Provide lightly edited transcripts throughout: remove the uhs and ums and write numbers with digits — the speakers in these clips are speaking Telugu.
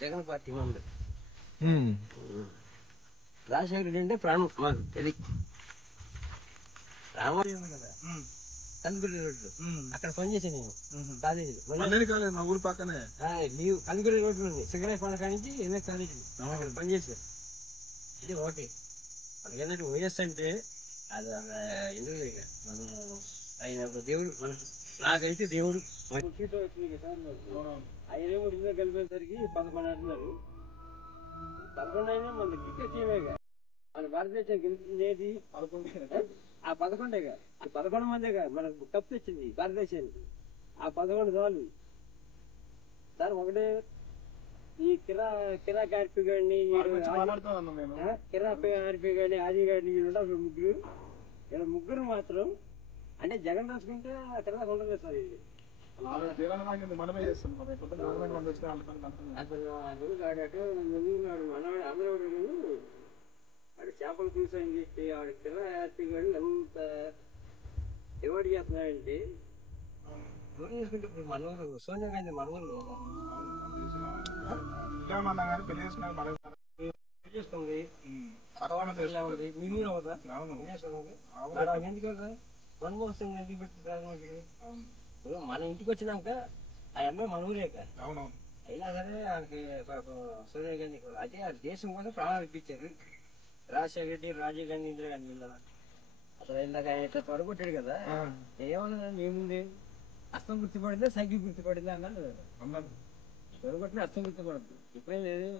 జగన్ పార్టీ మంది రాజశేఖర రెడ్డి అంటే ప్రాణం మాకు ఇది రామాలయం కదా కనుగురి రోడ్డు అక్కడ పనిచేసాను నేను కాలేజీలో మా ఊరు పక్కనే నీవు కనుగురి రోడ్డు ఉంది సిగరెట్ పండుగ నుంచి ఎంఎస్ కాలేజీ అక్కడ పనిచేసాను ఇది ఓకే మనకి ఏంటంటే వైఎస్ అంటే అది ఎందుకు మనం ఆయన దేవుడు నాకైతే దేవుడు సీట్లు వచ్చింది కదా ఆయనేమో ఇందులో కలిపేసరికి 11 అంటున్నారు 11 అయినా మన క్రికెట్ టీమేగా మన భారతదేశం గెలిచింది 11 ఆ 11 ఆ 11 మందిగా మనకు కప్పు తెచ్చింది భారతదేశానికి ఆ 11 చాలు సార్ ఒకటే ఈ కిరా కార్పి గారిని ఆది గారిని ముగ్గురు ఇలా ముగ్గురు మాత్రం అంటే జగన్ రాసుకుంటే తిరగా ఉండదు సార్ ఇది మనమే చేస్తాం అమరవాడు వాడు చేపలు చూసాయని చెప్పి వాడి కిరా హ్యాపీ గారు ఎంత ఎవరు చేస్తున్నాడంటే ఎవరు చేసుకుంటే ఇప్పుడు మనవారు సోనియా గాంధీ మనవాళ్ళు చేస్తుంది మీరు అవుతా ఎందుకు మన్మోహన్ సింగ్ ఎందుకు పెట్టి ప్రధానమంత్రి మన ఇంటికి వచ్చినాక ఆ అమ్మాయి మన ఊరేక అయినా సరే ఆయనకి సోనియా గాంధీ అదే దేశం కోసం ప్రాణాలు ఇప్పించారు రాజశేఖర రెడ్డి రాజీవ్ గాంధీ ఇందిరాగాంధీ వీళ్ళ అసలు ఇందాక ఆయన ఇట్లా పడగొట్టాడు కదా ఏమన్నా ఏముంది అస్తం గుర్తుపడిందా సైకిల్ గుర్తుపడిందా అన్నాడు పడగొట్టిన అస్తం గుర్తుపడద్దు ఇప్పుడేం లేదు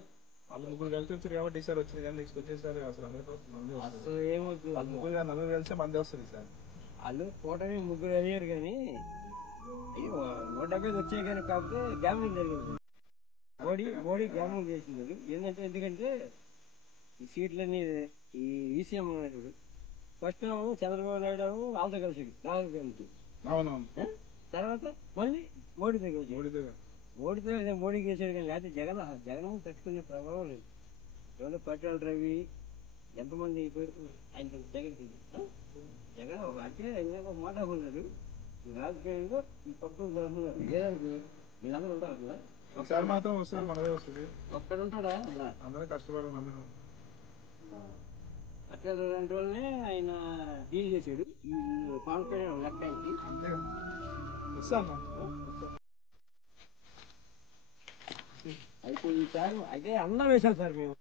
వాళ్ళు ముగ్గురు కలిసి వచ్చారు కాబట్టి ఈసారి వచ్చింది కానీ నెక్స్ట్ వచ్చేసారి అసలు ఏమవుతుంది నలుగురు కలిసి మంది వస్తుంది సార్ వాళ్ళు కూటమి ముగ్గురు అయ్యారు కానీ 170 వచ్చాయి కానీ కాకపోతే గ్యామ్లింగ్ జరిగింది మోడీ గ్యామ్లింగ్ చేసింది ఎందుకంటే ఈ సీట్లన్నీ ఈ ఈసీఎం ఉన్నాడు ఫస్ట్ చంద్రబాబు నాయుడు వాళ్ళతో కలిసి రాహుల్ గాంధీ తర్వాత మళ్ళీ మోడీతో కలిసి మోడీకి వేసాడు కానీ లేకపోతే జగన్ తట్టుకునే ప్రభావం లేదు ఎవరో పట్టాల రవి ఎంతమంది ఆయన జగన్ అంటే ఒక మాట ఉన్నాడు రాజకీయంలో ఈ పక్కన లేదనుకో వీళ్ళందరూ ఉంటారు కదా ఒకసారి మాత్రం వస్తుంది మనదే వస్తుంది ఒక్కడుంటాడా అందరూ కష్టపడడం అందరూ అట్లా 2 రోజులనే ఆయన డీల్ చేశాడు ఈ పవన్ కళ్యాణ్ లెక్క అంతే వస్తాను అయిపోయి సార్ అయితే అన్నం వేశాం సార్ మేము